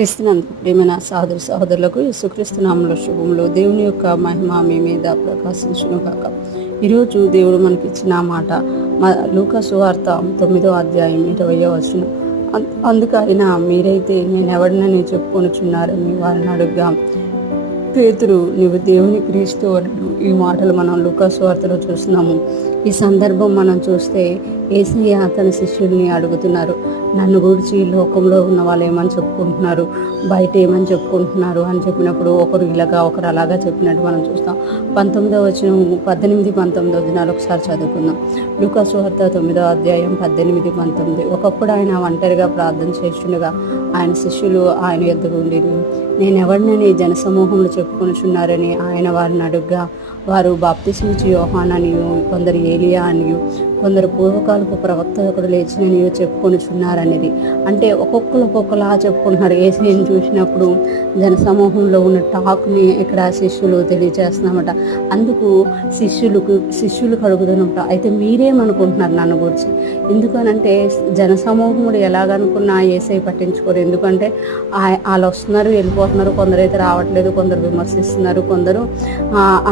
క్రీస్తునందు ప్రియమైన సహోదరి సహోదరులకు యేసుక్రీస్తు నామములో శుభములు. దేవుని యొక్క మహిమ మీ మీద ప్రకాశించును గాక. ఈరోజు దేవుడు మనకిచ్చిన మాట లూకా సువార్త 9వ అధ్యాయం 20వ వచనం. అందుకు ఆయన, మీరైతే నేను ఎవరినని చెప్పుకొనుచున్నారని వారిని అడుగ్గా, పేతురు, నీవు దేవుని క్రీస్తు అను. ఈ మాటలు మనం లూకా సువార్తలో చూస్తున్నాము. ఈ సందర్భం మనం చూస్తే యేసయ్య తన శిష్యుల్ని అడుగుతున్నారు, నన్ను గురించి లోకంలో ఉన్న వాళ్ళు ఏమని చెప్పుకుంటున్నారు, బయట ఏమని చెప్పుకుంటున్నారు అని చెప్పినప్పుడు ఒకరు ఇలాగా ఒకరు అలాగా చెప్పినట్టు మనం చూస్తాం. 18వ వచనం 18, 19 వచనాలు ఒకసారి చదువుకుందాం. లూకా సువార్త 9వ అధ్యాయం 18, 19. ఒకప్పుడు ఆయన ఒంటరిగా ప్రార్థన చేస్తుండగా ఆయన శిష్యులు ఆయన యొద్దకు ఉండి, నేనెవరినని జనసమూహంలో చెప్పుకొనుచున్నారని ఆయన వారిని అడుగ్గా, వారు బాప్తిస్మిచ్చి యోహాను అనియు, కొందరు ఏలియా అనియు, కొందరు పూర్వకాలపు ప్రవక్త ఒకడు లేచిననియో చెప్పుకొనుచున్నారనేది. అంటే ఒక్కొక్కలా చెప్పుకుంటున్నారు. యేసయ్యను చూసినప్పుడు జనసమూహంలో ఉన్న టాక్ని ఇక్కడ శిష్యులు తెలియజేస్తున్నామట. అందుకు శిష్యులకు అడుగుతున్నమాట, అయితే మీరేమనుకుంటున్నారు నన్ను గురించి? ఎందుకనంటే జనసమూహముడు ఎలాగనుకున్నా యేసయ్య పట్టించుకోరు. ఎందుకంటే వాళ్ళు వస్తున్నారు, వెళ్ళిపోతున్నారు, కొందరైతే రావట్లేదు, కొందరు విమర్శిస్తున్నారు, కొందరు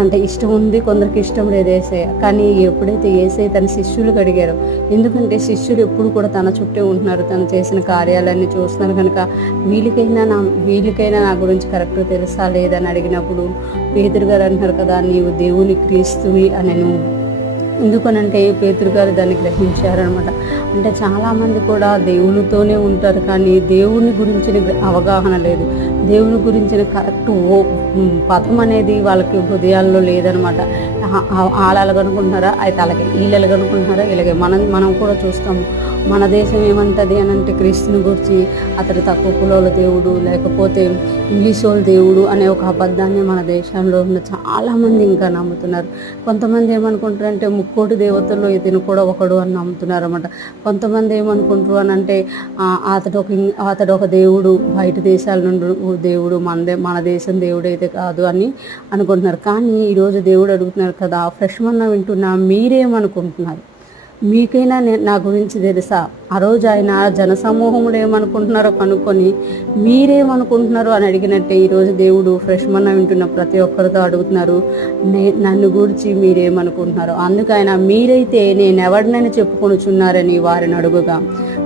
అంటే ఇష్టం ఉంది, కొందరికి ఇష్టం లేదు యేసయ్య. కానీ ఎప్పుడైతే యేసయ్య తన శిష్యులకు అడిగారు, ఎందుకంటే శిష్యులు ఎప్పుడు కూడా తన చుట్టే ఉంటున్నారు, తను చేసిన కార్యాలన్నీ చూస్తున్నారు కనుక వీళ్ళకైనా నా గురించి కరెక్ట్గా తెలుసా లేదని అడిగినప్పుడు పేతురు గారు అంటున్నారు కదా, నీవు దేవుని క్రీస్తువి అనెను. ఎందుకనంటే పేతురు గారు దాన్ని గ్రహించారనమాట. అంటే చాలామంది కూడా దేవునితోనే ఉంటారు, కానీ దేవుని గురించిన అవగాహన లేదు, దేవుని గురించిన కరెక్ట్ పదం అనేది వాళ్ళకి హృదయాల్లో లేదనమాట. వాళ్ళు కనుకుంటున్నారా, అయితే అలాగే వీళ్ళు కనుకుంటున్నారా, ఇలాగే మనం కూడా చూస్తాము. మన దేశం ఏమంటుంది అని అంటే క్రీస్తుని గురించి అతడు తక్కువ కులాల దేవుడు, లేకపోతే ఇంగ్లీష్ వాళ్ళ దేవుడు అనే ఒక అబద్ధాన్ని మన దేశంలో ఉన్న చాలామంది ఇంకా నమ్ముతున్నారు. కొంతమంది ఏమనుకుంటారంటే ముక్కోటి దేవతల్లో ఇతను కూడా ఒకడు అని నమ్ముతున్నారు అన్నమాట. కొంతమంది ఏమనుకుంటారు అని అంటే అతడు ఒక దేవుడు, బయట దేశాల నుండి దేవుడు, మన దేశం దేవుడు అయితే కాదు అని అనుకుంటున్నారు. కానీ ఈరోజు దేవుడు అడుగుతున్నారు కదా, ఫ్రెష్ మన్నా వింటున్నా, మీరేమనుకుంటున్నారు? మీకైనా నా గురించి తెలుసా? ఆ రోజు ఆయన జనసమూహములు ఏమనుకుంటున్నారో కనుక్కొని మీరేమనుకుంటున్నారు అని అడిగినట్టే ఈరోజు దేవుడు ఫ్రెష్ మన్నా వింటున్న ప్రతి ఒక్కరితో అడుగుతున్నారు, నన్ను గురించి మీరేమనుకుంటున్నారు? అందుకు ఆయన, మీరైతే నేను ఎవరినని చెప్పుకొనుచున్నారని వారిని అడుగుగా.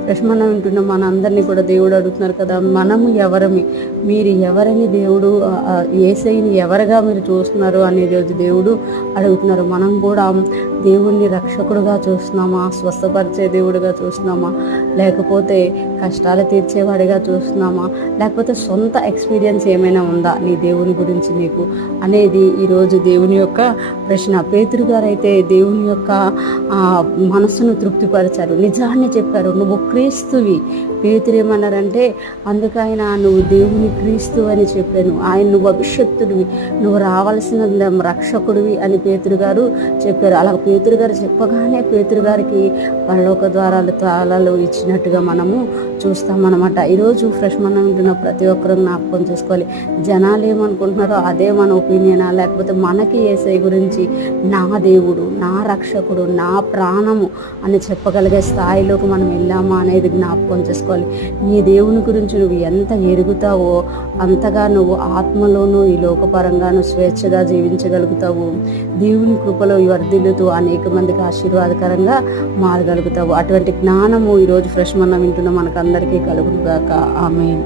ఫ్రెష్ మన్నా వింటున్న మన అందరినీ కూడా దేవుడు అడుగుతున్నారు కదా, మనము ఎవరమి, మీరు ఎవరని దేవుడు యేసయ్యని ఎవరుగా మీరు చూస్తున్నారు అని రోజు దేవుడు అడుగుతున్నారు. మనం కూడా దేవుణ్ణి రక్షకుడుగా చూస్తున్నామా, స్వస్థపరిచే దేవుడిగా చూస్తున్నామా, లేకపోతే కష్టాలు తీర్చేవాడిగా చూస్తున్నామా, లేకపోతే సొంత ఎక్స్పీరియన్స్ ఏమైనా ఉందా నీ దేవుని గురించి నీకు అనేది ఈరోజు దేవుని యొక్క ప్రశ్న. పేతురు గారు అయితే దేవుని యొక్క మనస్సును తృప్తిపరిచారు, నిజాన్ని చెప్పారు, నువ్వు క్రీస్తువి. పేతురు ఏమన్నారంటే, అందుకైనా నువ్వు దేవుని క్రీస్తు అని చెప్పాను, ఆయన నువ్వు అభిషక్తుడివి, నువ్వు రావాల్సిన రక్షకుడివి అని పేతురు గారు చెప్పారు. అలా పేతురు గారు చెప్పగానే పేతురు గారికి పరలోక ద్వారాలు తాళాలు ఇచ్చినట్టుగా మనము చూస్తామన్నమాట. ఈరోజు ఫ్రెష్ మనం ఉంటున్న ప్రతి ఒక్కరూ జ్ఞాపకం చేసుకోవాలి, జనాలు ఏమనుకుంటున్నారో అదే మన ఒపీనియనా, లేకపోతే మనకి యేసయ్య గురించి నా దేవుడు, నా రక్షకుడు, నా ప్రాణము అని చెప్పగలిగే స్థాయిలోకి మనం వెళ్ళామా అనేది జ్ఞాపకం చేసుకోవాలి. నీ దేవుని గురించి నువ్వు ఎంత ఎరుగుతావో అంతగా నువ్వు ఆత్మలోనూ ఈ లోకపరంగాను స్వేచ్ఛగా జీవించగలుగుతావు. దేవుని కృపలో వర్ధిల్లుతూ అనేక మందికి ఆశీర్వాదకరంగా మారగలుగుతావు. అటువంటి జ్ఞానము ఈరోజు ఫ్రెష్ మన్నా వింటున్న మనకందరికీ కలుగును గాక. ఆమేన్.